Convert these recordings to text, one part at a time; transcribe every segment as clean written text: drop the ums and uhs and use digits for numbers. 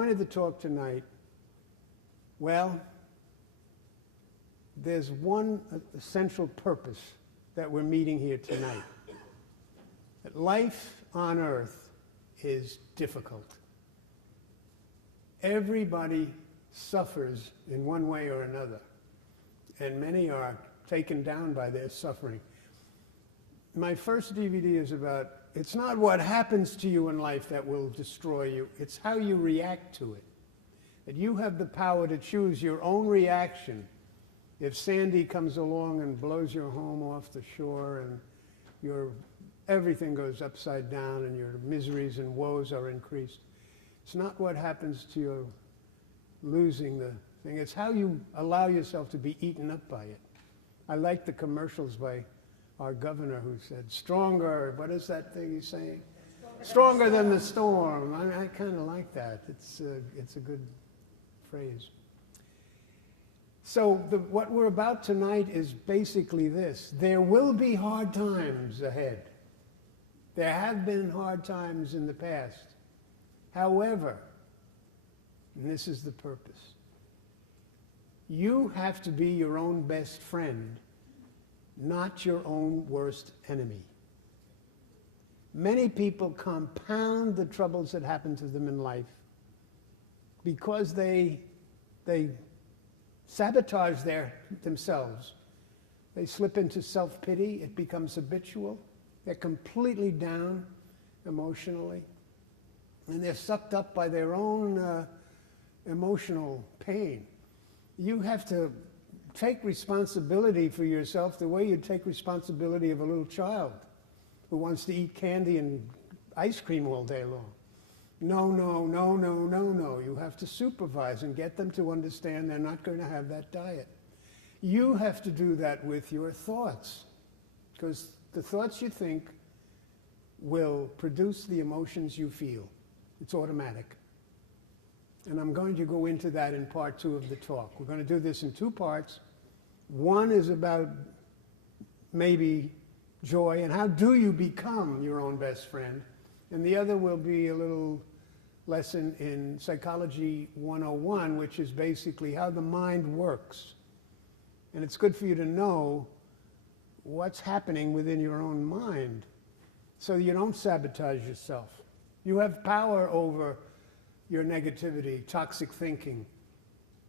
point of the talk tonight, well, there's one essential purpose that we're meeting here tonight. That life on earth is difficult. Everybody suffers in one way or another, and many are taken down by their suffering. My first DVD is about, it's not what happens to you in life that will destroy you, it's how you react to it. That you have the power to choose your own reaction. If Sandy comes along and blows your home off the shore and everything goes upside down and your miseries and woes are increased, it's not what happens to you losing the thing, it's how you allow yourself to be eaten up by it. I like the commercials by our governor who said, stronger, what is that thing he's saying? Stronger than the storm. I kind of like that. It's a good phrase. So what we're about tonight is basically this. There will be hard times ahead. There have been hard times in the past. However, and this is the purpose, you have to be your own best friend, not your own worst enemy. Many people compound the troubles that happen to them in life because they sabotage themselves. They slip into self-pity. It becomes habitual. They're completely down emotionally. And they're sucked up by their own emotional pain. You have to take responsibility for yourself the way you take responsibility of a little child who wants to eat candy and ice cream all day long. No, no, no, no, no, no. You have to supervise and get them to understand they're not going to have that diet. You have to do that with your thoughts, because the thoughts you think will produce the emotions you feel. It's automatic. And I'm going to go into that in part 2 of the talk. We're going to do this in 2 parts. One is about maybe joy and how do you become your own best friend. And the other will be a little lesson in Psychology 101, which is basically how the mind works. And it's good for you to know what's happening within your own mind so you don't sabotage yourself. You have power over your negativity, toxic thinking.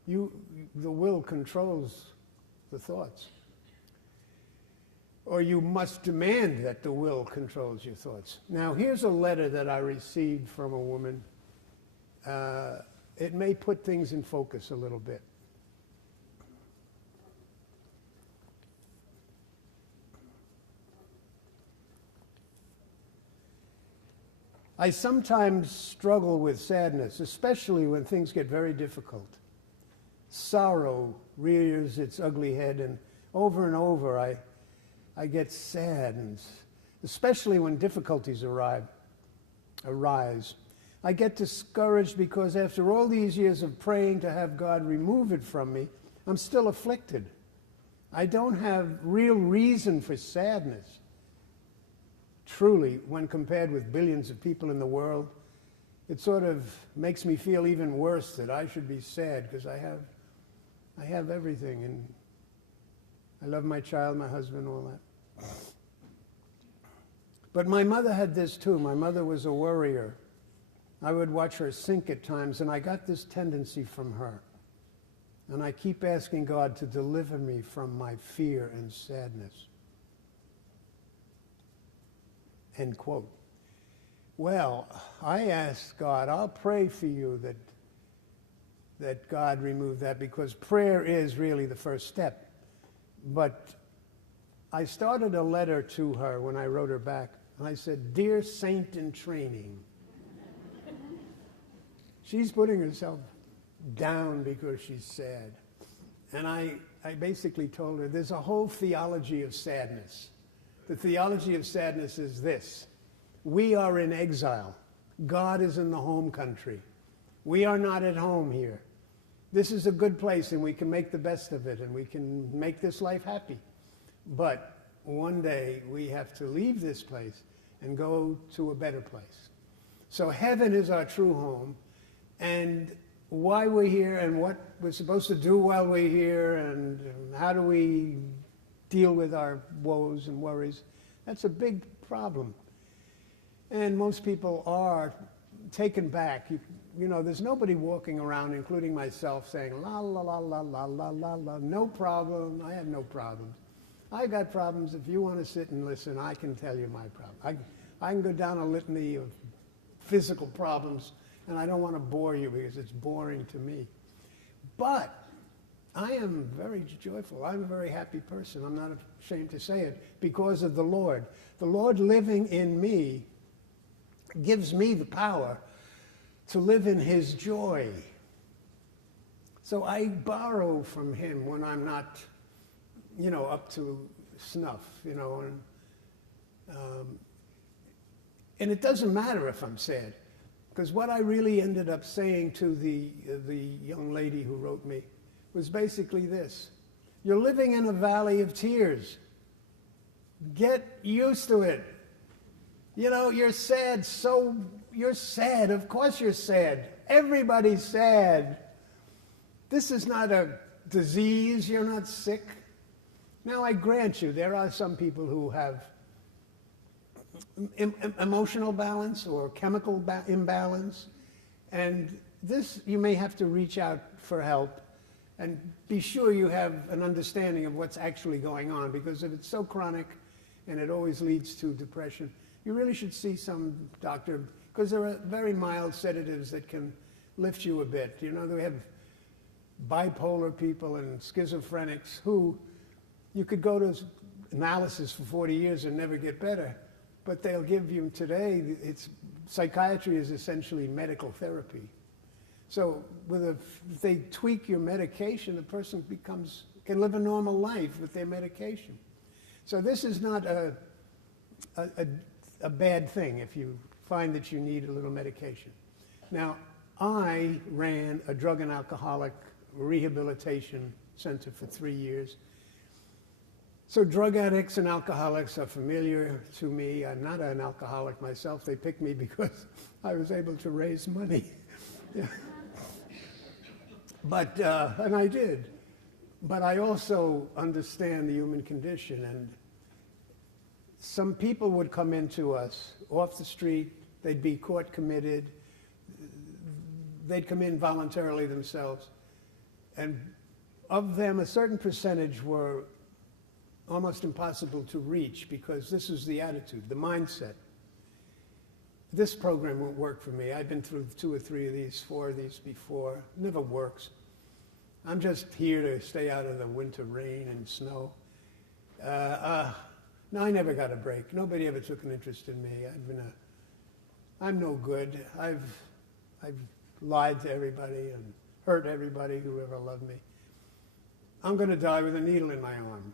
The will controls the thoughts. Or you must demand that the will controls your thoughts. Now, here's a letter that I received from a woman. It may put things in focus a little bit. I sometimes struggle with sadness, especially when things get very difficult. Sorrow rears its ugly head, and over I get sad, and especially when difficulties arise. I get discouraged because after all these years of praying to have God remove it from me, I'm still afflicted. I don't have real reason for sadness. Truly, when compared with billions of people in the world, it sort of makes me feel even worse that I should be sad because I have everything, and I love my child, my husband, all that. But my mother had this too. My mother was a worrier. I would watch her sink at times, and I got this tendency from her. And I keep asking God to deliver me from my fear and sadness. End quote. Well, I asked God, I'll pray for you that God remove that, because prayer is really the first step. But I started a letter to her when I wrote her back, and I said, "Dear saint in training." She's putting herself down because she's sad. And I basically told her, there's a whole theology of sadness. The theology of sadness is this: we are in exile. God is in the home country. We are not at home here. This is a good place, and we can make the best of it, and we can make this life happy. But one day we have to leave this place and go to a better place. So heaven is our true home, and why we're here and what we're supposed to do while we're here and how do we deal with our woes and worries. That's a big problem. And most people are taken back. You know, there's nobody walking around, including myself, saying, la, la, la, la, la, la, la, la, no problem, I have no problems. I got problems. If you want to sit and listen, I can tell you my problem. I can go down a litany of physical problems, and I don't want to bore you because it's boring to me. But I am very joyful. I'm a very happy person. I'm not ashamed to say it because of the Lord. The Lord living in me gives me the power to live in his joy. So I borrow from him when I'm not, you know, up to snuff, you know, and it doesn't matter if I'm sad, because what I really ended up saying to the young lady who wrote me was basically this: you're living in a valley of tears. Get used to it. You know, you're sad, so you're sad. Of course you're sad. Everybody's sad. This is not a disease. You're not sick. Now, I grant you, there are some people who have emotional balance or chemical imbalance, and this, you may have to reach out for help and be sure you have an understanding of what's actually going on, because if it's so chronic and it always leads to depression, you really should see some doctor, because there are very mild sedatives that can lift you a bit. You know, we have bipolar people and schizophrenics who you could go to analysis for 40 years and never get better, but they'll give you today, psychiatry is essentially medical therapy. So if they tweak your medication, the person can live a normal life with their medication. So this is not a bad thing if you find that you need a little medication. Now, I ran a drug and alcoholic rehabilitation center for 3 years. So drug addicts and alcoholics are familiar to me. I'm not an alcoholic myself. They picked me because I was able to raise money. Yeah. But, and I did. But I also understand the human condition, and some people would come into us off the street. They'd be court committed. They'd come in voluntarily themselves. And of them, a certain percentage were almost impossible to reach, because this is the attitude, the mindset. This program won't work for me. I've been through 2 or 3 of these, 4 of these before. It never works. I'm just here to stay out of the winter rain and snow. No, I never got a break. Nobody ever took an interest in me. I'm no good. I've lied to everybody and hurt everybody who ever loved me. I'm going to die with a needle in my arm.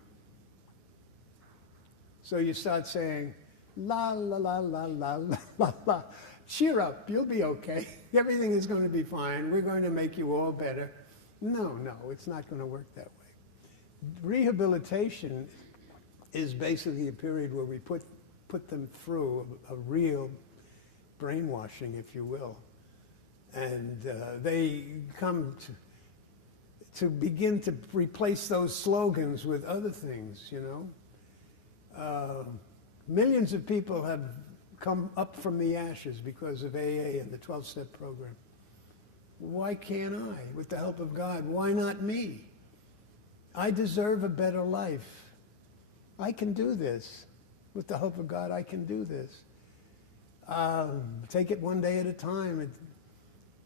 So you start saying, la, la, la, la, la, la, la, la. Cheer up, you'll be okay. Everything is going to be fine. We're going to make you all better. No, it's not going to work that way. Rehabilitation is basically a period where we put them through a real brainwashing, if you will. And they come to begin to replace those slogans with other things, you know. Millions of people have come up from the ashes because of AA and the 12-step program. Why can't I? With the help of God, why not me? I deserve a better life. I can do this. With the help of God, I can do this. Take it one day at a time.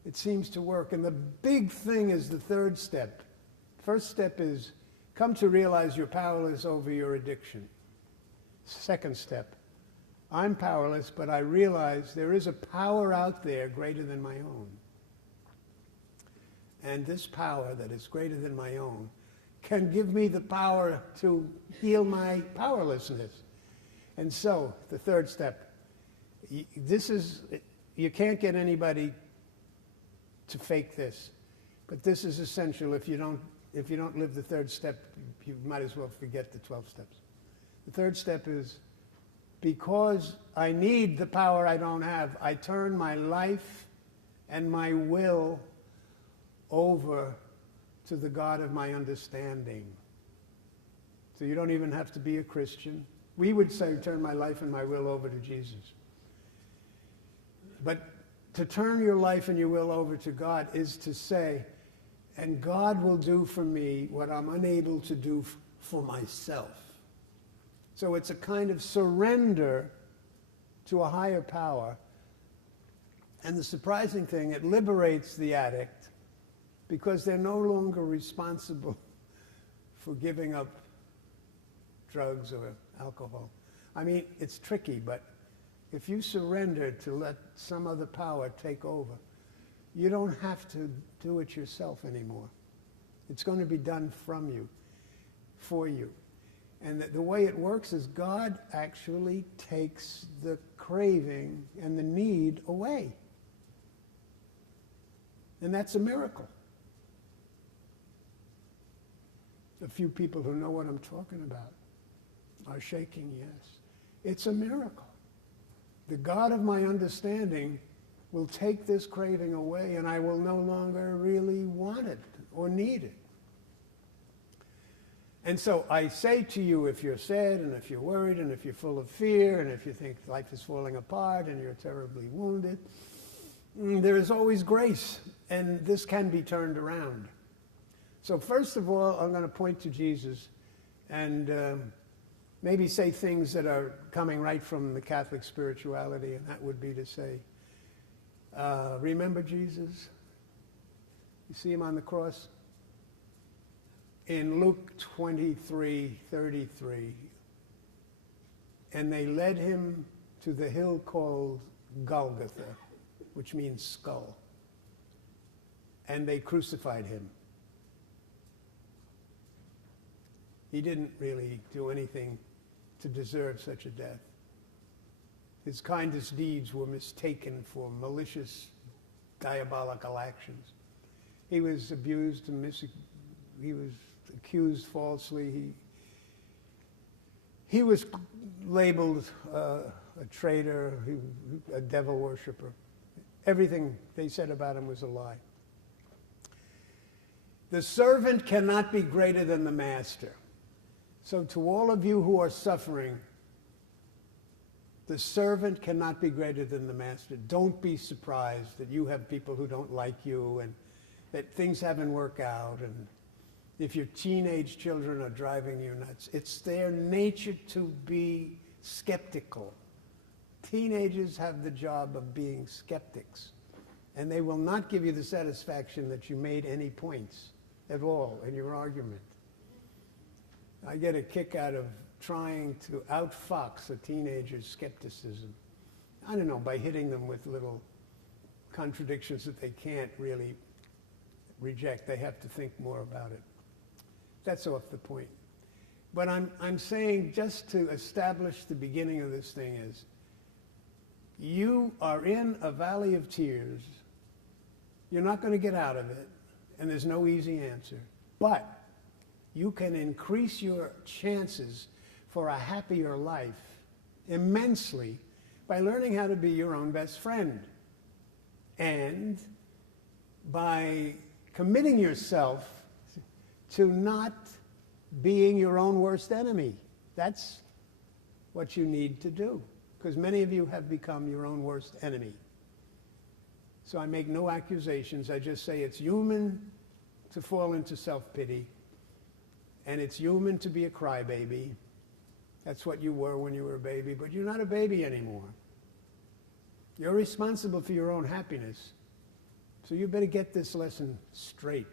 It seems to work. And the big thing is the 3rd step. First step is come to realize you're powerless over your addiction. 2nd step, I'm powerless, but I realize there is a power out there greater than my own. And this power that is greater than my own can give me the power to heal my powerlessness. And so, the 3rd step, you can't get anybody to fake this, but this is essential. If you don't live the 3rd step, you might as well forget the 12 steps. The 3rd step is, because I need the power I don't have, I turn my life and my will over to the God of my understanding. So you don't even have to be a Christian. We would say, turn my life and my will over to Jesus. But to turn your life and your will over to God is to say, and God will do for me what I'm unable to do for myself. So it's a kind of surrender to a higher power. And the surprising thing, it liberates the addict because they're no longer responsible for giving up drugs or alcohol. I mean, it's tricky, but if you surrender to let some other power take over, you don't have to do it yourself anymore. It's going to be done from you, for you. And the way it works is God actually takes the craving and the need away. And that's a miracle. A few people who know what I'm talking about are shaking yes. It's a miracle. The God of my understanding will take this craving away, and I will no longer really want it or need it. And so I say to you, if you're sad and if you're worried and if you're full of fear and if you think life is falling apart and you're terribly wounded, there is always grace, and this can be turned around. So first of all, I'm going to point to Jesus and maybe say things that are coming right from the Catholic spirituality, and that would be to say, remember Jesus? You see him on the cross? In Luke 23:33, and they led him to the hill called Golgotha, which means skull, and they crucified him. He didn't really do anything to deserve such a death. His kindest deeds were mistaken for malicious, diabolical actions. He was abused and he was accused falsely. He was labeled a traitor, a devil worshiper. Everything they said about him was a lie. The servant cannot be greater than the master. So to all of you who are suffering, the servant cannot be greater than the master. Don't be surprised that you have people who don't like you and that things haven't worked out, and if your teenage children are driving you nuts. It's their nature to be skeptical. Teenagers have the job of being skeptics, and they will not give you the satisfaction that you made any points at all in your argument. I get a kick out of trying to outfox a teenager's skepticism. I don't know, by hitting them with little contradictions that they can't really reject. They have to think more about it. That's off the point. But I'm saying, just to establish the beginning of this thing, is you are in a valley of tears. You're not going to get out of it, and there's no easy answer. But you can increase your chances for a happier life immensely by learning how to be your own best friend, and by committing yourself to not being your own worst enemy. That's what you need to do, because many of you have become your own worst enemy. So I make no accusations. I just say it's human to fall into self-pity, and it's human to be a crybaby. That's what you were when you were a baby, but you're not a baby anymore. You're responsible for your own happiness. So you better get this lesson straight.